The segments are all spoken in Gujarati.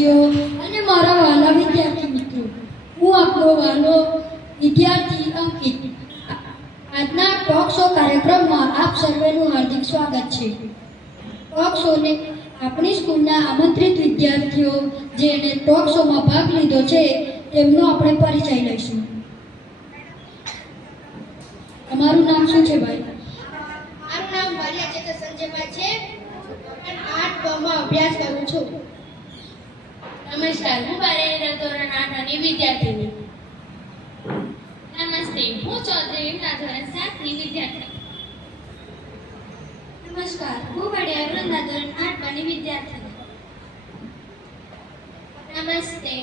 શિક્ષકશ્રીઓ અને મારા વાલા વિદ્યાર્થી મિત્રો, હું આપનો વાલો વિદ્યાર્થી અંકિત. આજના ટોક શો કાર્યક્રમમાં આપ સર્વેનું હાર્દિક સ્વાગત છે. ટોક શોને આપણી સ્કૂલના આમંત્રિત વિદ્યાર્થીઓ જેણે ટોક શોમાં ભાગ લીધો છે તેમનો આપણે પરિચય લઈશું. તમારું નામ શું છે ભાઈ? મારું નામ વાલિયા ચેતન સંજયભાઈ છે. હું 8 માં અભ્યાસ કરું છું. નમસ્કાર, હું બારેન્દ્ર ધોરણ 8 ની વિદ્યાર્થીની. નમસ્તે, હું ચૌધરી વિમલા ધોરણ 7 ની વિદ્યાર્થી. નમસ્કાર, હું વડિયા વૃંદા ધોરણ 8 ની વિદ્યાર્થી. નમસ્તે,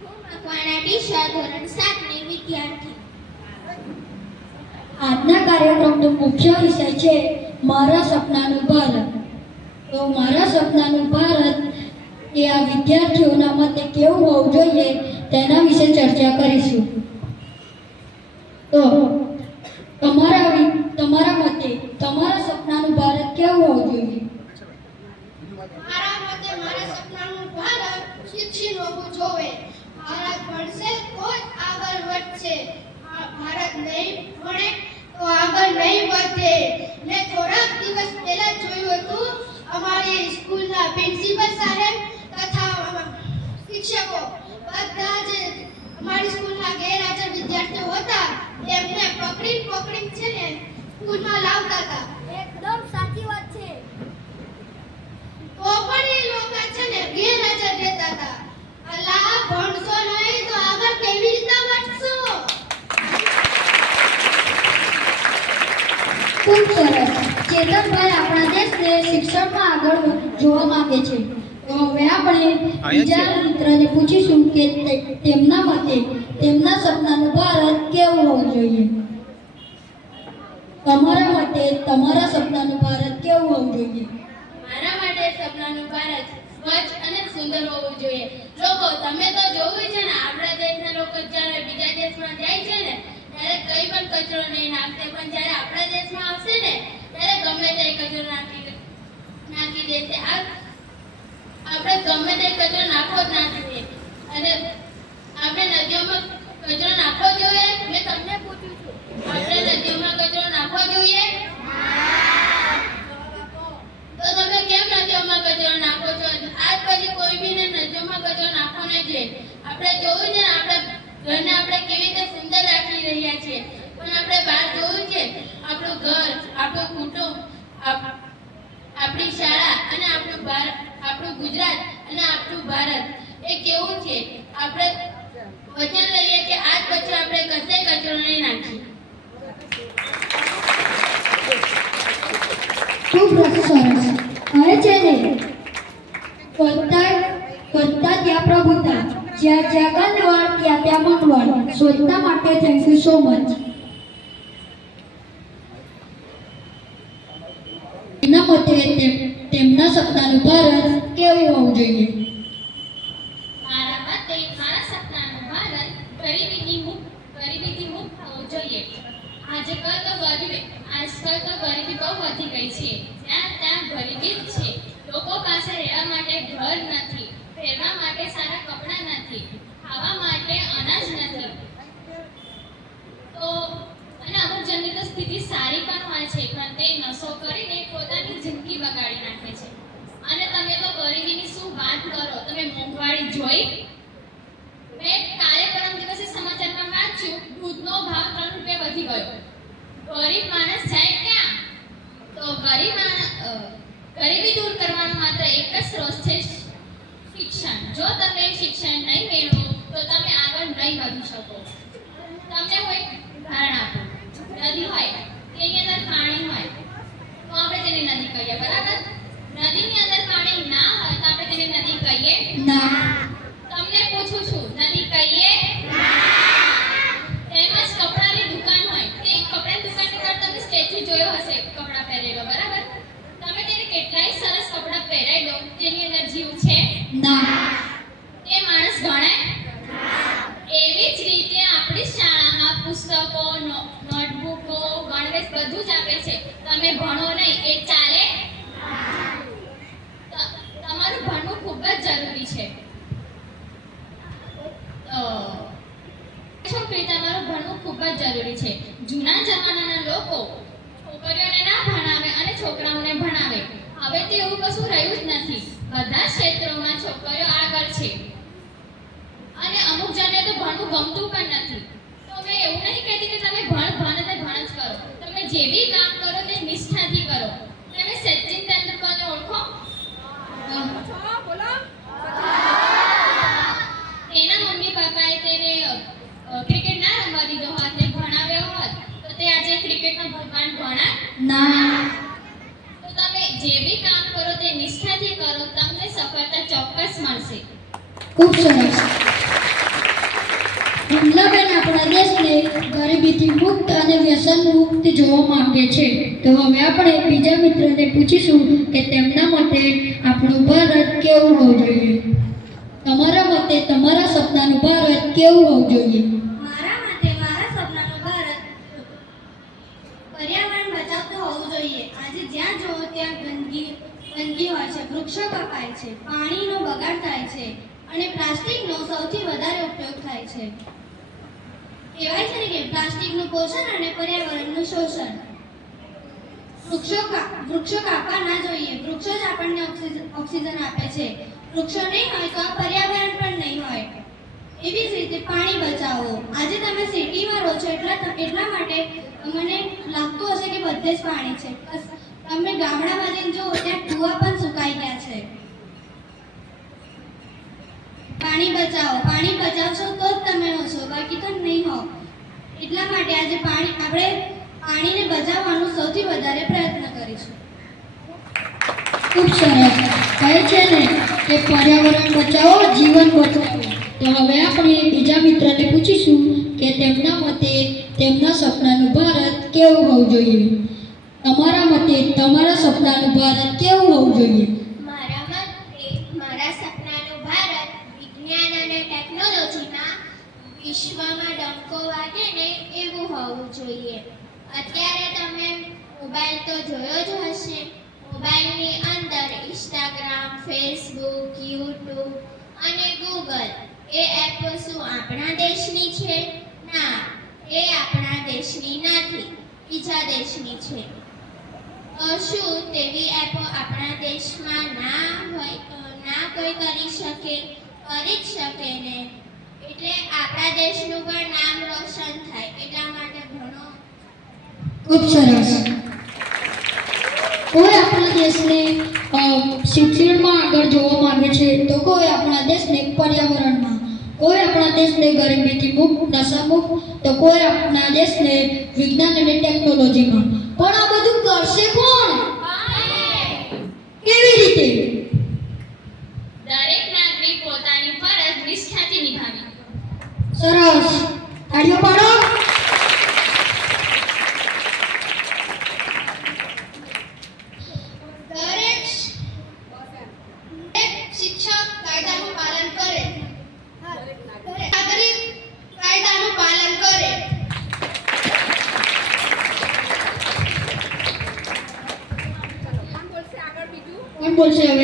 હું મકવાણા ડીશા ધોરણ 7 ની વિદ્યાર્થી. આજના કાર્યક્રમનો મુખ્ય વિષય છે મારા સપનાનું ભારત. તો મારા સપનાનું ભારત એ આ વિદ્યાર્થીઓના મતે કેવું હોવું જોઈએ તેના વિશે ચર્ચા કરીશું. તો તમારા મતે તમારા સપનાનું ભારત કેવું હોવું જોઈએ? મારા મતે મારા સપનાનું ભારત શિક્ષિત હોવું જોઈએ. ભારત ભણશે તો જ આગળ વધશે. ભારત નહીં ભણે તો આગળ નહીં વધે. મેં થોડાક દિવસ પહેલા જોયું હતું, અમારી સ્કૂલના પ્રિન્સિપલ સાહેબ તથા શિક્ષકો બધા જ અમારી સ્કૂલના ગેરહાજર વિદ્યાર્થીઓ હતા એમને પકડી છે ને સ્કૂલમાં લાવતા હતા. એકદમ સાચી વાત છે. તો પણ એ લોકો છે ને ગેરહાજર રહેતા હતા. અલ્લાહ, ભણશો નહીં તો આગળ કેવી રીતે વધશો? ખૂબ સરસ. ચેતનભાઈ આપણા દેશને શિક્ષણમાં આગળ જોવા માંગે છે. તો હવે આપણે બીજા મિત્રને પૂછીશું કે તેમના મતે તેમના સપનાનું ભારત કેવું હોવું જોઈએ. તમારા મતે તમારા સપનાનું ભારત કેવું હોવું જોઈએ? મારા માટે સપનાનું ભારત સ્વચ્છ અને સુંદર હોવું જોઈએ. લોકો, તમે તો જોયું છે ને, આપણા દેશના લોકો જ્યારે બીજા દેશમાં જાય છે ને ત્યારે કઈ પણ કચરો નહીં નાખશે, પણ જ્યારે આપણા દેશમાં આવશે ને ત્યારે ગમે તે કચરો નાખી દેશે. આપણે ગમે તે કચરો નાખવો જ ના જોઈએ. અને આપણે નદીઓમાં કચરો નાખવો જોઈએ? મેં તમને પૂછ્યું છું, આપણે નદીઓમાં કચરો નાખવો જોઈએ? તો તમે કેમ નદીઓમાં કચરો નાખો છો? આજ પછી કોઈ બીને નદીઓમાં કચરો નાખવો નહીં જોઈએ. આપણે જોયું છે ને, આપણા ઘરને આપણે કેવી રીતે સુંદર રાખી રહ્યા છીએ, પણ આપણે બહાર જોયું છે આપણું ઘર, આપણું કુટુંબ, આપણી શાળા અને આપણું ગુજરાત અને આપણું ભારત એ કેવું છે. આપણે વચન લઈએ કે આજ પછી આપણે કશે કચરો નહીં નાખીએ. ખૂબ સરસ. કહે છે ને, કરતા ત્યાં પ્રભુતા, જ્યાં ગંદવાડ ત્યાં મનવાડ. સ્વચ્છતા માટે થેન્ક યુ સો મચ. એના મતે તેમના સપનાનું ભારત કેવું હોવું જોઈએ? મારા મતે મારા સપનાનું ભારત ગરીબીથી મુક્ત હોવું જોઈએ. આજકાલ તો ગરીબી બહુ વધી ગઈ છે. જ્યાં ત્યાં ગરીબી જ છે. લોકો પાસે રહેવા માટે ઘર નથી, પહેરવા માટે સારા કપડાં નથી, ખાવા માટે અનાજ નથી. તો અને અમુક જણની તો સ્થિતિ સારી પણ હોય છે, પણ તે નશો કરીને પોતાની જિંદગી બગાડી નાખે છે. અને તમે તો ગરીબીની શું વાત કરો? તમે મોંઘવારી જોઈ? મેં કાલે પરમ દિવસે સમાચારમાં વાંચ્યું, દૂધનો ભાવ 3 રૂપિયા વધી ગયો. ગરીબ માણસ જાય ક્યાં? તો ગરીબી દૂર કરવાનો માત્ર એક જ સ્ત્રોત છે, શિક્ષણ. જો તમે શિક્ષણ નહીં મેળવો તો તમે આગળ નહીં વધી શકો. તમને હું એક ઉદાહરણ આપું. નદી હોય, તેની અંદર પાણી હોય તો આપણે તેને નદી કહીએ, બરાબર? નદીની અંદર પાણી ના હોય તો આપણે તેને નદી કહીએ ના. તમને પૂછું છું, નદી કહીએ? તેમજ કપડાની દુકાન હોય, તે કપડાની દુકાનની અંદર તમે સ્ટેચ્યુ જોયો હશે કપડા પહેરેલો, બરાબર? તમે તેને કેટલાય સરસ કપડા પહેરાઈ દો, તેની અંદર જીવ છે? ના. તે માણસ ગણાય? એવી જ રીતે આપણી શાળામાં પુસ્તકો, નોટબુકો, ગણવેશ બધું જ આપે છે. તમે ભણો નહીં એ ચાલે? તમારું ભણવું ખૂબ જ જરૂરી છે. ખૂબ જ જરૂરી છે. જૂના જમાનાના લોકો છોકરીઓને ના ભણાવે અને છોકરાઓને ભણાવે. હવે તો એવું કશું રહ્યું જ નથી. બધા ક્ષેત્રોમાં છોકરીઓ આગળ છે અને અમુક જણને તો ભણવું ગમતું પણ નથી. તો મેં એવું નહીં કહેતી કે તમે ભણ જ કરો. તમે જે બી કામ કરો તે નિષ્ઠાથી કરો. તમે સચિન તેંડુલકરને ઓળખો? એના મમ્મી પપ્પાએ તેને ક્રિકેટ ના રમવા દીધો હોત ને ભણાવ્યો હોત તો તે આજે ક્રિકેટનો ભગવાન ભણાત ના. તો તમે જે બી કામ કરો તે નિષ્ઠાથી કરો, તમને સફળતા ચોક્કસ મળશે. ખૂબ સરસ. વિમલાબેન આપણા દેશને ગરીબીથી મુક્ત અને વ્યસન મુક્ત જોવા માંગે છે. તો હવે આપણે બીજા મિત્રને પૂછીશું કે તેમના મતે આપણું ભારત કેવું હોવું જોઈએ. તમારા મતે તમારા સપનાનું ભારત કેવું હોવું જોઈએ? મારા માટે મારા સપનાનું ભારત પર્યાવરણ બચાવતું હોવું જોઈએ. આજે જ્યાં જુઓ ત્યાં ગંદકી હોય છે, વૃક્ષો કપાય છે, પાણીનો બગાડ થાય છે અને પ્લાસ્ટિકનો સૌથી વધારે ઉપયોગ થાય છે. કહેવાય છે ને કે પ્લાસ્ટિકનું પોષણ અને પર્યાવરણનું શોષણ. વૃક્ષો કાપવા ના જોઈએ. વૃક્ષો જ આપણને ઓક્સિજન આપે છે. વૃક્ષો નહીં હોય તો આ પર્યાવરણ પણ નહીં હોય. એવી જ રીતે પાણી બચાવો. આજે તમે સિટીમાં રહો છો એટલા માટે મને લાગતું હશે કે બધે જ પાણી છે. તમે ગામડામાં જઈને જુઓ ત્યાં કૂવા પણ સુકાઈ ગયા છે. પાણી બચાવો. પાણી બચાવશો તો જ તમે હશો, બાકી તો નહીં હો. એટલા માટે આજે આપણે પાણીને બચાવવાનો સૌથી વધારે પ્રયત્ન કરીશું. ખૂબ સરસ. કહે છે ને કે પર્યાવરણ બચાવો, જીવન બચાવો. તો હવે આપણે બીજા મિત્રને પૂછીશું કે તેમના મતે તેમના સપનાનું ભારત કેવું હોવું જોઈએ. તમારા મતે તમારા સપનાનું ભારત કેવું હોવું જોઈએ? મારા મતે મારા સપનાનું ભારત વિજ્ઞાન અને ટેકનોલોજીમાં વિશ્વમાં ડંકો વાગે ને એવું હોવું જોઈએ. અત્યારે તમે મોબાઈલ તો જોયો જ હશે. મોબાઈલની અંદર ઇન્સ્ટાગ્રામ, ફેસબુક, યુટ્યુબ અને ગૂગલ એ એપ શું આપણા દેશની છે? ના, એ આપણા દેશની નથી, બીજા દેશની છે. શું તેવી એપો આપણા દેશમાં ના કોઈ કરી શકે? કરી જ શકે ને. એટલે આપણા દેશનું પણ નામ રોશન થાય. એટલા માટે ભણો. ખૂબ સરસ. કોઈ આપણા દેશને શિક્ષણમાં આગળ જોવા માંગે છે, તો કોઈ આપણા દેશને પર્યાવરણમાં, કોઈ આપણા દેશને ગરીબીથી મુક્ત, નશા મુક્ત, તો કોઈ આપણા દેશને વિજ્ઞાન અને ટેકનોલોજીમાં. પણ આ બધું કરશે કોણ? કેવી રીતે? દરેક નાગરિક પોતાની ફરજ નિષ્ઠાથી નિભાવે. સરસ. તાળીઓ પાડો. દરેક શિક્ષક કાયદાનું પાલન કરે. દરેક નાગરિક કાયદાનું પાલન કરે. કોણ બોલશે હવે?